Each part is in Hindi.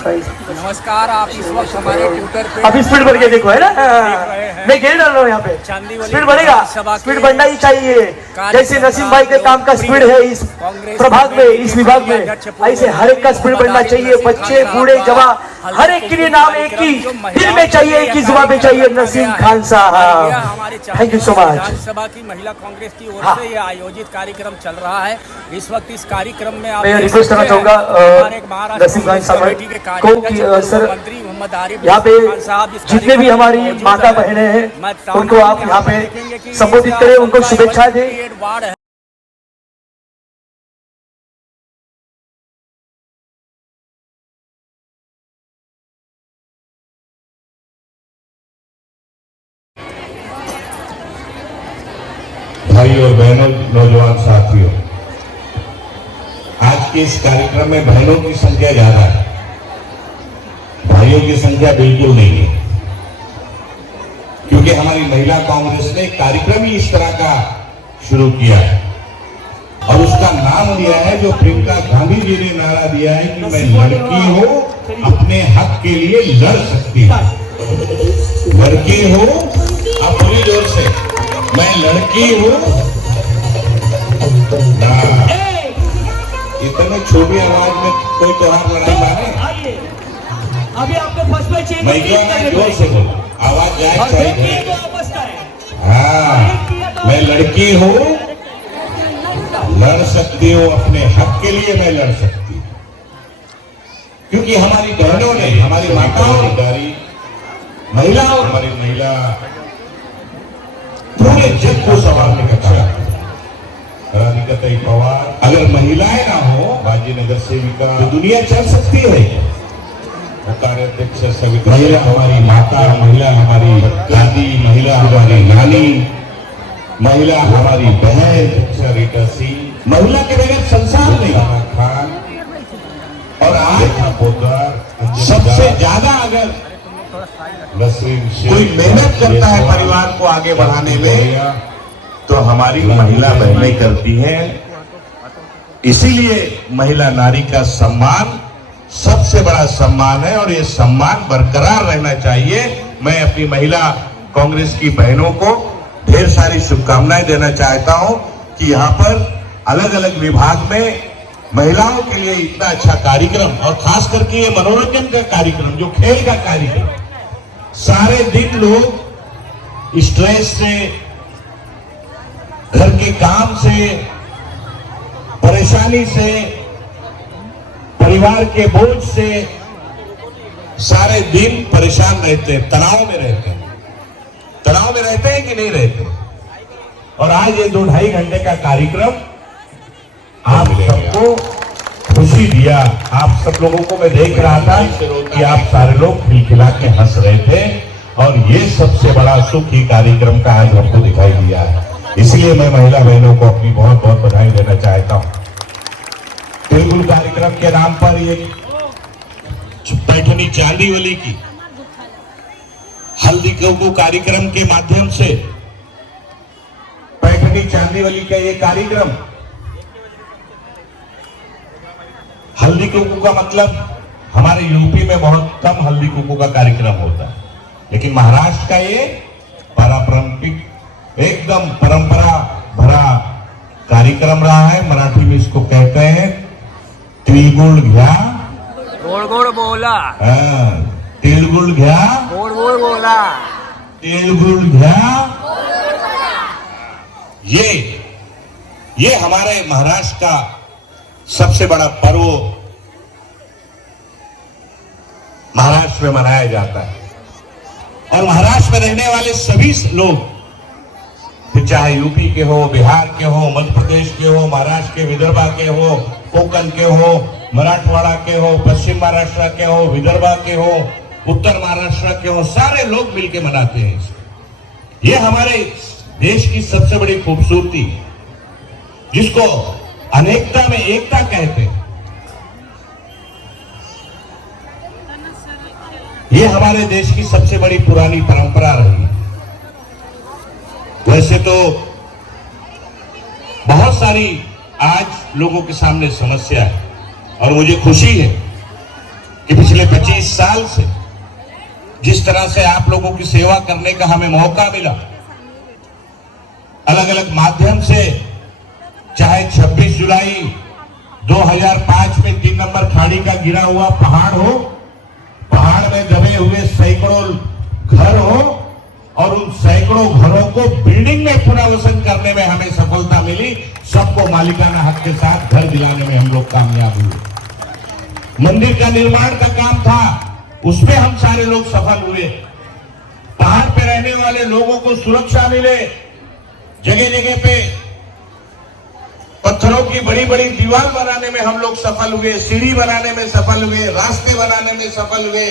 नमस्कार। आप इस वक्त हमारे ट्विटर पे अभी स्पीड बढ़ गया, देखो है ना, मैं गेयर डाल रहा हूँ यहाँ पे। स्पीड बढ़ेगा, स्पीड बढ़ना ही चाहिए। जैसे नसीम भाई के काम का स्पीड है इस प्रभाग में, इस विभाग में, ऐसे हर एक का स्पीड बढ़ना चाहिए। बच्चे, बूढ़े, जवान, हर एक के लिए नाम एक ही दिल में चाहिए, एक ही जुबान पे चाहिए, नसीम खान साहब। Thank you so much. Rajya Sabha की महिला कांग्रेस की ओर से यह आयोजित कार्यक्रम चल रहा है। इस वक्त इस कार्यक्रम में मैं रिक्वेस्ट करना चाहूंगा नसीम खान साहब को कि सर यहाँ पे जितने भी हमारी माता बहनें हैं उनको आप यहाँ पे संबोधित करें, उनको शुभेच्छा दें। भाई और बहनों, नौजवान साथियों, आज के इस कार्यक्रम में बहनों की संख्या ज्यादा है, भाइयों की संख्या बिल्कुल नहीं है, क्योंकि हमारी महिला कांग्रेस ने कार्यक्रम ही इस तरह का शुरू किया है और उसका नाम दिया है जो प्रियंका गांधी जी ने नारा दिया है कि मैं लड़की हूं, अपने हक के लिए लड़ सकती हूं। लड़की हूं, अपनी जोर से मैं लड़की हूं। इतने छोटी आवाज में कोई त्योहार लड़ाई माने? अभी आपको फर्स्ट में चेंज मैं जोर से बोलो, आवाज जाए चाहिए। हाँ, मैं लड़की हूँ, लड़ सकती हूँ, अपने हक के लिए मैं लड़ सकती हूँ, क्योंकि हमारी बहनों ने, हमारी माताओं ने, महिलाओं, हमारी महिला पूरे जग को संभालने का काम। राधिका पवार, अगर महिलाएं ना हो, बाजी नगर सेविका, तो दुनिया चल सकती है। कार्याध्यक्ष सविता, महिला हमारी माता, महिला हमारी दादी, महिला हमारी नानी, महिला हमारी बहन रीटा सिंह, महिला के बगैर संसार नहीं। खान और आज सबसे ज्यादा अगर कोई मेहनत करता है परिवार को आगे बढ़ाने में तो हमारी महिला बहनें करती हैं। इसीलिए महिला नारी का सम्मान सबसे बड़ा सम्मान है और ये सम्मान बरकरार रहना चाहिए। मैं अपनी महिला कांग्रेस की बहनों को ढेर सारी शुभकामनाएं देना चाहता हूं कि यहाँ पर अलग अलग विभाग में महिलाओं के लिए इतना अच्छा कार्यक्रम, और खास करके ये मनोरंजन का कार्यक्रम, जो खेल का कार्यक्रम, सारे दिन लोग स्ट्रेस से, घर के काम से, परेशानी से, परिवार के बोझ से सारे दिन परेशान रहते हैं, तनाव में रहते हैं। तनाव में रहते हैं कि नहीं रहते? और आज ये 2-2.5 घंटे का कार्यक्रम आप सबको खुशी दिया। आप सब लोगों को मैं देख रहा था कि आप सारे लोग खिलखिला के हंस रहे थे और ये सबसे बड़ा सुख ही कार्यक्रम का आज हमको दिखाई दिया है। इसलिए मैं महिला बहनों को अपनी बहुत बहुत बधाई देना चाहता हूं। बिल्कुल कार्यक्रम के नाम पर ये पैठनी चांदीवली की हल्दी कुमकुम कार्यक्रम के माध्यम से, पैठनी चांदीवली का ये कार्यक्रम, हल्दी कुमकुम का मतलब हमारे यूपी में बहुत कम हल्दी कुमकुम का कार्यक्रम होता है, लेकिन महाराष्ट्र का ये पारंपरिक, एकदम परंपरा भरा कार्यक्रम रहा है। मराठी में इसको कहते हैं तिळगुळ घ्या, गोड़ गोड़ बोला। तिळगुळ घ्या, गोड़ गोड़ बोला। तिळगुळ घ्या। ये हमारे महाराष्ट्र का सबसे बड़ा पर्व महाराष्ट्र में मनाया जाता है और महाराष्ट्र में रहने वाले सभी लोग, फिर चाहे यूपी के हो, बिहार के हो, मध्य प्रदेश के हो, महाराष्ट्र के विदर्भा के हो, कोंकण के हो, मराठवाड़ा के हो, पश्चिम महाराष्ट्र के हो, विदर्भा के हो, उत्तर महाराष्ट्र के हो, सारे लोग मिलकर मनाते हैं। ये हमारे देश की सबसे बड़ी खूबसूरती, जिसको अनेकता में एकता कहते हैं। ये हमारे देश की सबसे बड़ी पुरानी परंपरा रही। वैसे तो बहुत सारी आज लोगों के सामने समस्या है और मुझे खुशी है कि पिछले 25 साल से जिस तरह से आप लोगों की सेवा करने का हमें मौका मिला, अलग अलग माध्यम से, चाहे 26 जुलाई 2005 में 3 नंबर खाड़ी का गिरा हुआ पहाड़ हो, पहाड़ में दबे हुए सैकड़ों घर हो, और उन सैकड़ों घरों को बिल्डिंग में पुनर्वसन करने में हमें सफलता मिली। सबको मालिकाना हक के साथ घर दिलाने में हम लोग कामयाब हुए। मंदिर का निर्माण का काम था, उसमें हम सारे लोग सफल हुए। पहाड़ पे रहने वाले लोगों को सुरक्षा मिले, जगह जगह पे पत्थरों की बड़ी बड़ी दीवार बनाने में हम लोग सफल हुए, सीढ़ी बनाने में सफल हुए, रास्ते बनाने में सफल हुए।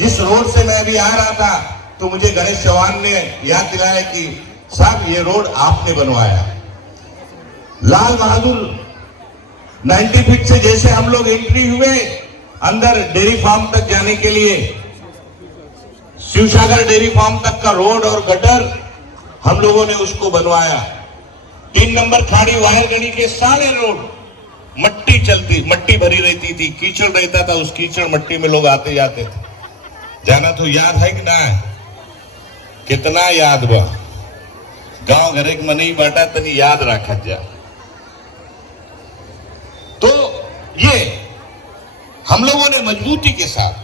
जिस रोड से मैं अभी आ रहा था तो मुझे गणेश चौहान ने याद दिलाया कि साहब ये रोड आपने बनवाया। लाल बहादुर 90 फीट से जैसे हम लोग एंट्री हुए अंदर डेयरी फार्म तक जाने के लिए, शिवसागर डेयरी फार्म तक का रोड और गटर हम लोगों ने उसको बनवाया। 3 नंबर खाड़ी वायरगढ़ी के सारे रोड मट्टी भरी रहती थी, कीचड़ रहता था, उस कीचड़ मट्टी में लोग आते जाते थे। जाना तो याद है कि ना? कितना याद बा? गांव घरे में नहीं बांटा तनी याद रखा जा। तो ये हम लोगों ने मजबूती के साथ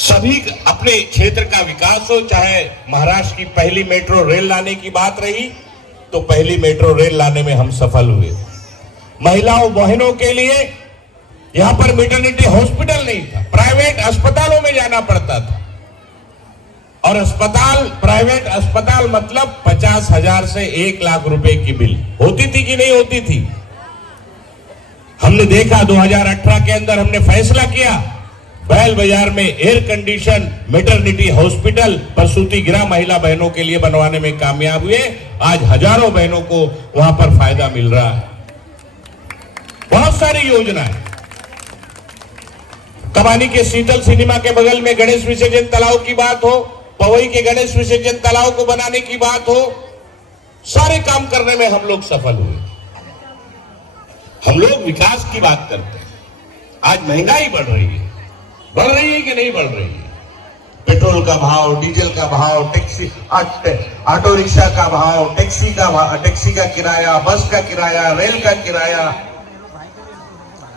सभी अपने क्षेत्र का विकास हो, चाहे महाराष्ट्र की पहली मेट्रो रेल लाने की बात रही तो पहली मेट्रो रेल लाने में हम सफल हुए। महिलाओं बहनों के लिए यहां पर मैटरनिटी हॉस्पिटल नहीं था, प्राइवेट अस्पतालों में जाना पड़ता था। और अस्पताल, प्राइवेट अस्पताल मतलब 50,000 से 1 लाख रुपए की बिल होती थी कि नहीं होती थी? हमने देखा 2018 के अंदर हमने फैसला किया, बैल बाजार में एयर कंडीशन मैटरनिटी हॉस्पिटल प्रसूति गृह महिला बहनों के लिए बनवाने में कामयाब हुए। आज हजारों बहनों को वहां पर फायदा मिल रहा है। बहुत सारी योजनाएं, कमानी के शीतल सिनेमा के बगल में गणेश विसर्जन तालाब की बात हो, पवई के गणेश विसर्जन तालाब को बनाने की बात हो, सारे काम करने में हम लोग सफल हुए। हम लोग विकास की बात करते हैं। आज महंगाई बढ़ रही है कि नहीं बढ़ रही है? पेट्रोल का भाव, डीजल का भाव, टैक्सी, ऑटो रिक्शा का भाव, टैक्सी का किराया, बस का किराया, रेल का किराया,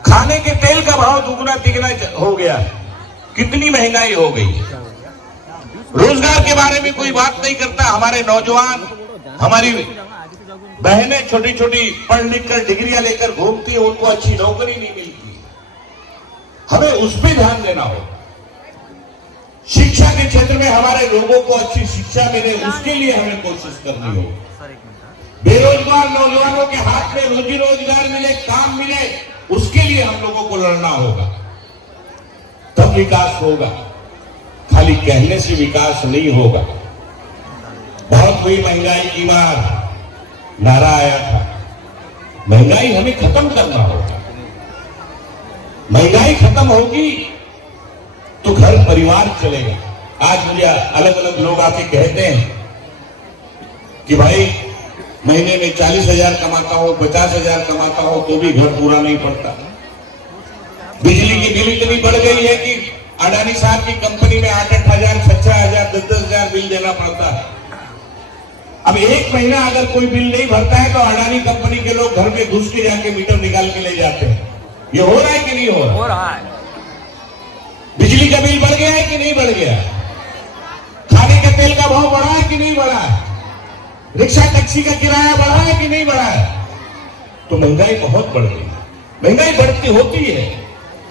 खाने के तेल का भाव दुगना तिगना हो गया। कितनी महंगाई हो गई। रोजगार के बारे में कोई बात नहीं करता। हमारे नौजवान, हमारी बहनें छोटी छोटी पढ़ लिख कर डिग्रियां लेकर घूमती है, उनको अच्छी नौकरी नहीं मिलती। हमें उस पर ध्यान देना हो। शिक्षा के क्षेत्र में हमारे लोगों को अच्छी शिक्षा मिले, उसके लिए हमें कोशिश करनी हो। बेरोजगार नौजवानों के हाथ में रोजी रोजगार मिले, काम मिले, उसके लिए हम लोगों को लड़ना होगा, तब विकास होगा। खाली कहने से विकास नहीं होगा। बहुत हुई महंगाई की बार, नारा आया था, महंगाई हमें खत्म करना होगा। महंगाई खत्म होगी तो घर परिवार चलेगा। आज मुझे अलग अलग लोग आके कहते हैं कि भाई महीने में 40,000 कमाता हो, 50,000 कमाता हो तो भी घर पूरा नहीं पड़ता। बिजली की बिल इतनी बढ़ गई है कि अडानी साहब की कंपनी में 8,000, 6,000, 10,000 बिल देना पड़ता है। अब एक महीना अगर कोई बिल नहीं भरता है तो अडानी कंपनी के लोग घर में घुस के जाके मीटर निकाल के ले जाते हैं। ये हो रहा है कि नहीं हो रहा है? बिजली का बिल बढ़ गया है कि नहीं बढ़ गया? खाने के तेल का भाव बढ़ा है कि नहीं बढ़ा है? रिक्शा टैक्सी का किराया बढ़ा है कि नहीं बढ़ा है? तो महंगाई बहुत बढ़ गई। महंगाई बढ़ती होती है,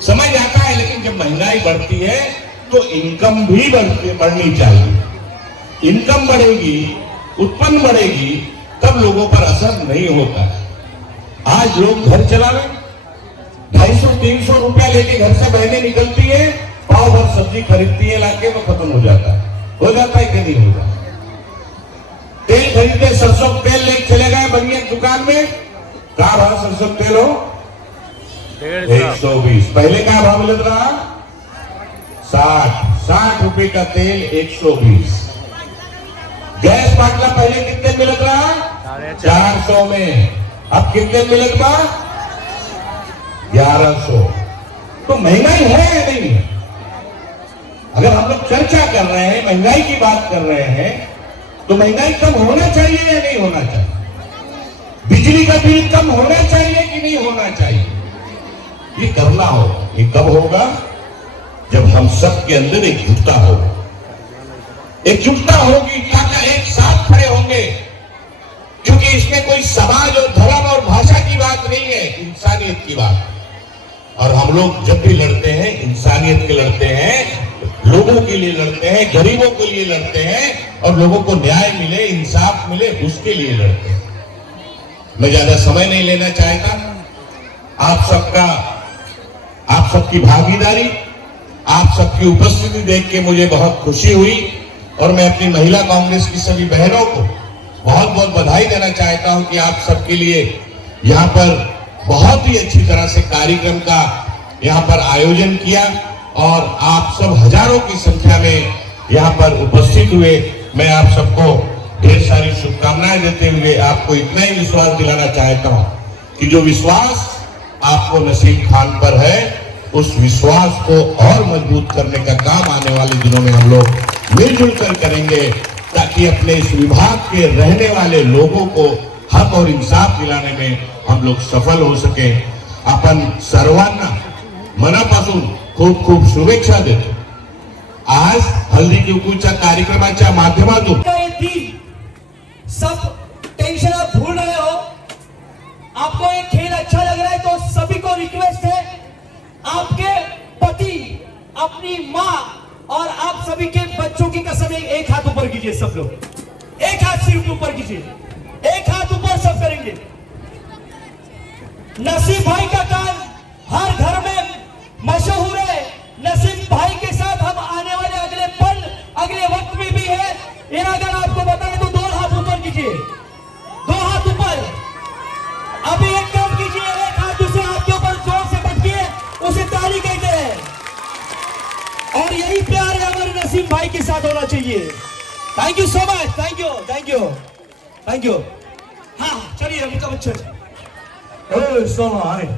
समझ आता है, लेकिन जब महंगाई बढ़ती है तो इनकम भी बढ़नी चाहिए। इनकम बढ़ेगी, उत्पन्न बढ़ेगी, तब लोगों पर असर नहीं होता है। आज लोग घर चलावे 250-300 रुपया लेके घर से बहने निकलती है, पाव भर सब्जी खरीदती है, लाके तो खत्म हो जाता है कि नहीं हो जाता? तेल खरीदते, सरसों तेल लेके चले गए बनिया दुकान में, क्या भाव सरसों तेल हो? 120। पहले क्या भाव मिल रहा? 60 रुपए का तेल 120। गैस बाटला पहले कितने मिलत रहा? 400 में। अब कितने मिलत बा? 1100। तो महंगाई है या नहीं है? अगर हम लोग चर्चा कर रहे हैं, महंगाई की बात कर रहे हैं, तो महंगाई कम होना चाहिए या नहीं होना चाहिए? बिजली का बिल कम होना चाहिए कि नहीं होना चाहिए? ये करना होगा। ये कब होगा? जब हम सब के अंदर एकजुटता होगी, एकजुटता होगी, काका एक साथ खड़े होंगे, क्योंकि इसमें कोई समाज और धर्म और भाषा की बात नहीं है, इंसानियत की बात है। और हम लोग जब भी लड़ते हैं, इंसानियत के लड़ते हैं, लोगों के लिए लड़ते हैं, गरीबों के लिए लड़ते हैं, और लोगों को न्याय मिले, इंसाफ मिले, उसके लिए लड़ते हैं। मैं ज्यादा समय नहीं लेना चाहता। आप सबकी भागीदारी, आप सबकी उपस्थिति देख के मुझे बहुत खुशी हुई, और मैं अपनी महिला कांग्रेस की सभी बहनों को बहुत बहुत बधाई देना चाहता हूं कि आप सबके लिए यहां पर बहुत ही अच्छी तरह से कार्यक्रम का यहां पर आयोजन किया, और आप सब हजारों की संख्या में यहां पर उपस्थित हुए। मैं आप सबको ढेर सारी शुभकामनाएं देते हुए आपको इतना ही विश्वास दिलाना चाहता हूं कि जो विश्वास आपको नसीम खान पर है, उस विश्वास को और मजबूत करने का काम आने वाले दिनों में हम लोग मिलजुल कर करेंगे, ताकि अपने इस विभाग के रहने वाले लोगों को हक और इंसाफ दिलाने में हम लोग सफल हो सके। आपण सर्वांना मनापासून खूप खूप शुभेच्छा देतो। आज हल्दी कुंकूच्या कार्यक्रमाच्या माध्यमातून सब टेंशन आप भूल रहे हो। आपको ये खेल अच्छा लग रहा है तो सभी को रिक्वेस्ट है, आपके पति, अपनी माँ और आप सभी के बच्चों की कसम एक हाथ ऊपर कीजिए। सब लोग एक हाथ सिर्फ ऊपर कीजिए, एक हाथ ऊपर सब करेंगे। नसीम भाई का काम हर घर में मशहूर है। नसीम भाई के साथ हम आने वाले अगले पल, अगले वक्त में भी है। इन अगर आपको बताएं तो 2 हाथ ऊपर कीजिए, 2 हाथ ऊपर। अभी एक काम कीजिए, एक हाथ दूसरे हाथ के ऊपर जोर से पटकिए, उसे ताली कहते हैं। और यही प्यार है हमारे नसीम भाई के साथ होना चाहिए। Thank you so much, thank you, thank you, thank you. हाँ चलिए रमिका बच्चन, सोना आए।